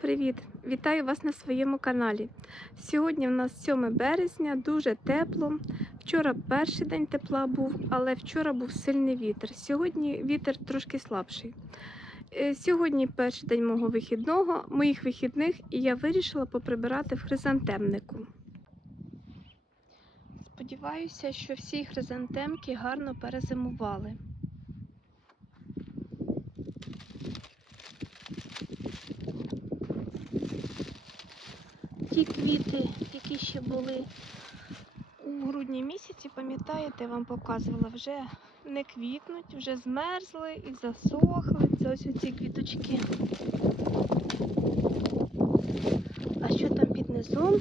Привіт! Вітаю вас на своєму каналі. Сьогодні в нас 7 березня, дуже тепло. Вчора перший день тепла був, але вчора був сильний вітер. Сьогодні вітер трошки слабший. Е, Сьогодні перший день мого вихідного, моїх вихідних, і я вирішила поприбирати в хризантемнику. Сподіваюся, що всі хризантемки гарно перезимували. Були у грудні місяці, пам'ятаєте, я вам показувала, вже не квітнуть, вже змерзли і засохли. Це ось оці квіточки. А що там під низом,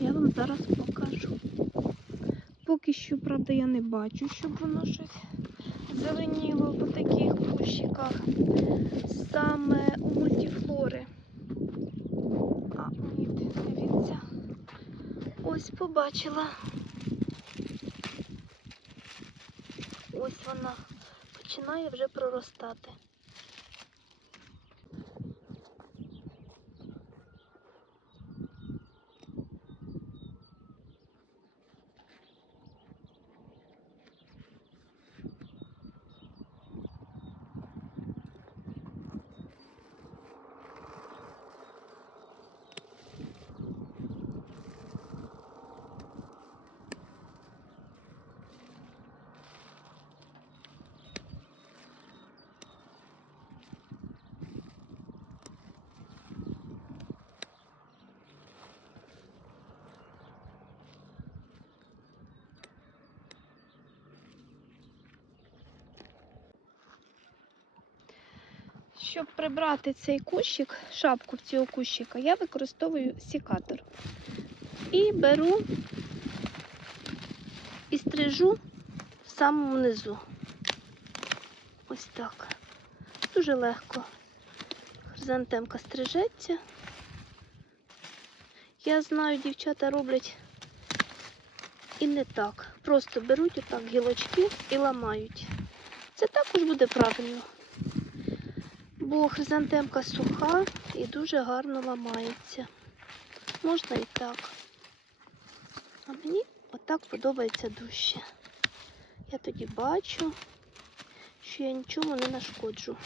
я вам зараз покажу. Поки що, правда, я не бачу, щоб воно щось зеленіло по таких кущиках. Саме у мультифлори. Ось побачила. Ось вона починає вже проростати. Щоб прибрати цей кущик, шапку цього кущика, я використовую сікатор. І беру і стрижу в самому низу. Ось так. Дуже легко. Хризантемка стрижеться. Я знаю, дівчата роблять і не так. Просто беруть отак гілочки і ламають. Це також буде правильно бо хризантемка суха і дуже гарно ламається. Можна і так. А мені отак подобається дужче. Я тоді бачу, що я нічому не нашкоджу.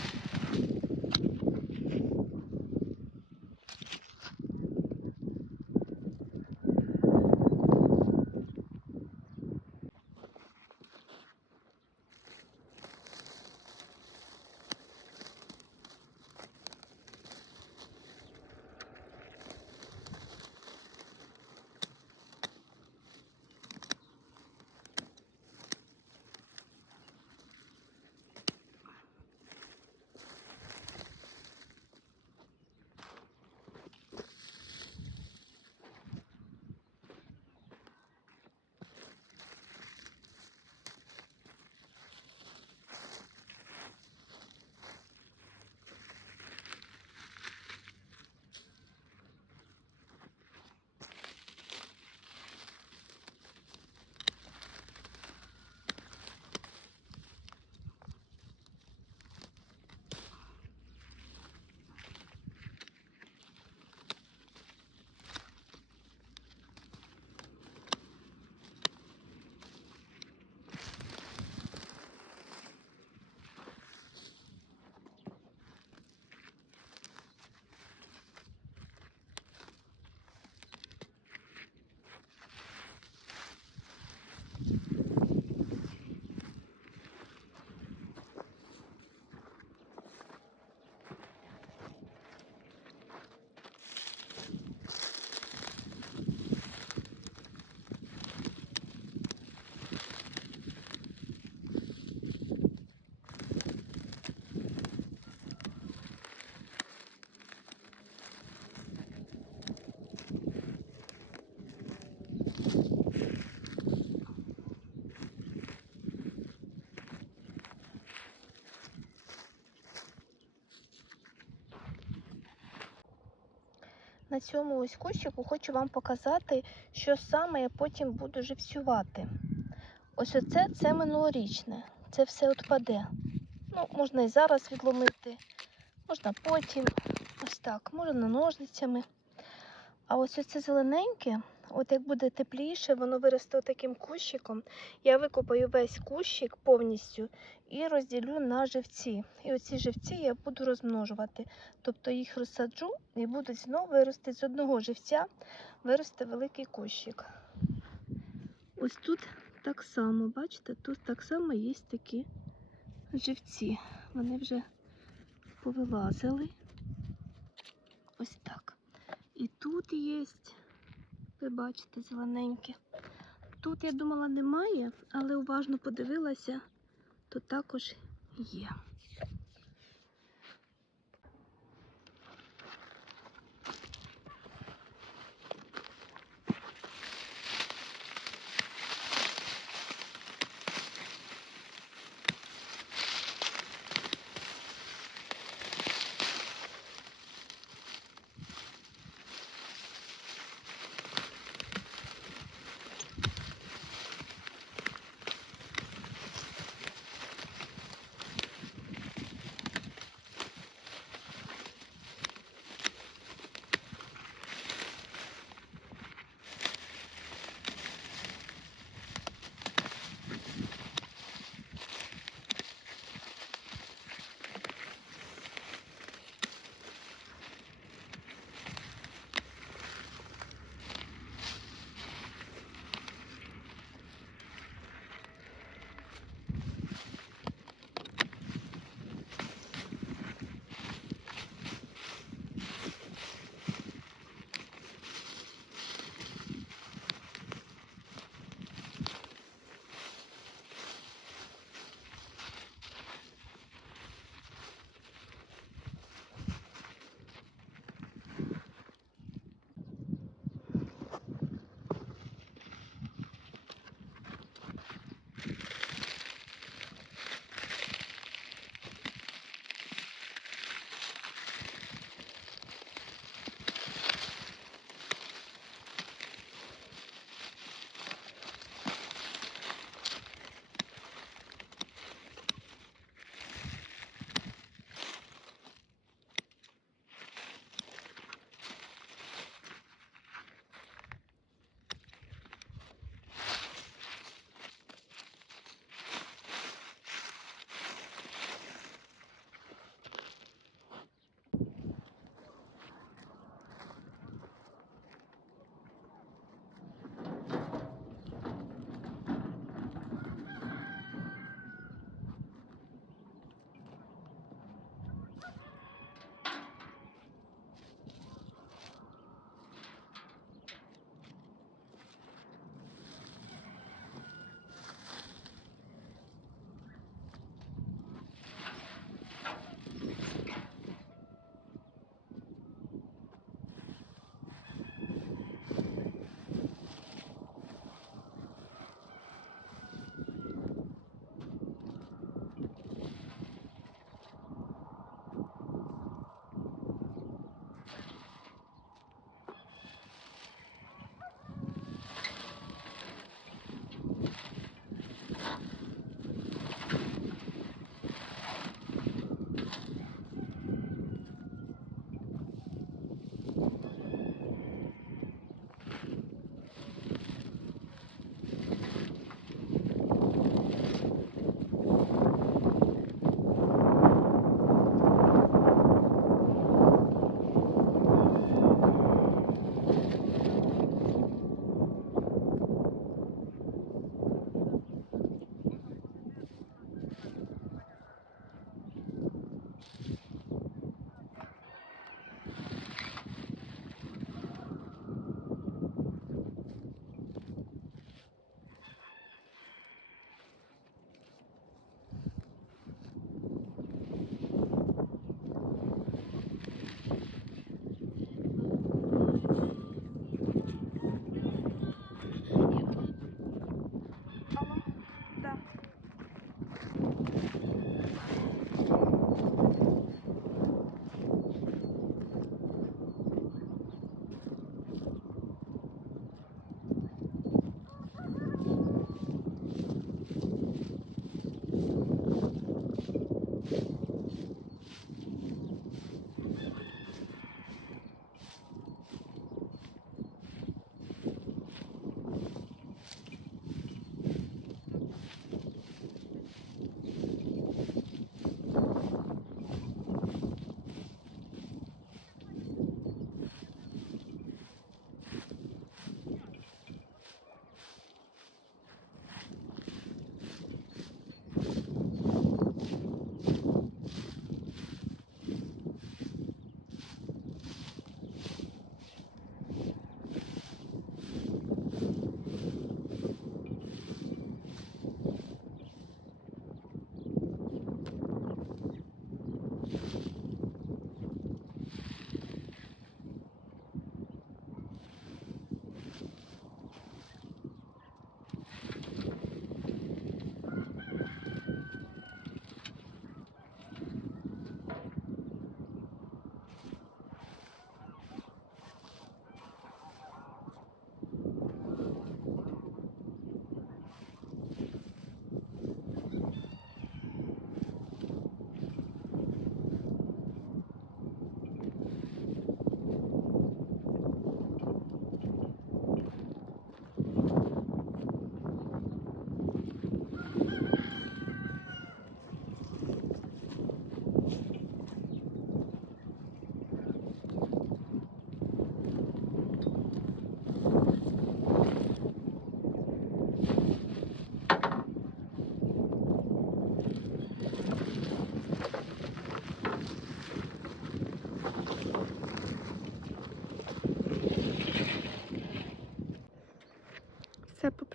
На цьому ось кущику хочу вам показати, що саме я потім буду живцювати. Ось оце це минулорічне. Це все відпаде. Ну, можна і зараз відломити, можна потім. Ось так, можна ножницями. А ось оце зелененьке, от як буде тепліше, воно виросте таким кущиком. Я викопаю весь кущик повністю і розділю на живці. І оці живці я буду розмножувати. Тобто їх розсаджу і будуть знову вирости з одного живця, виросте великий кущик. Ось тут так само, бачите, тут так само є такі живці. Вони вже повилазили. Ось так. І тут є, ви бачите, зелененьке. Тут я думала немає, але уважно подивилася, то також є.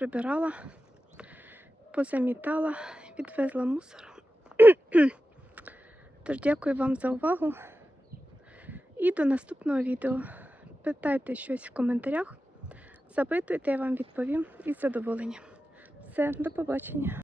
Поприбирала, позамітала, відвезла мусор. Тож дякую вам за увагу і до наступного відео. Питайте щось в коментарях, запитуйте, я вам відповім із задоволенням. Все, до побачення.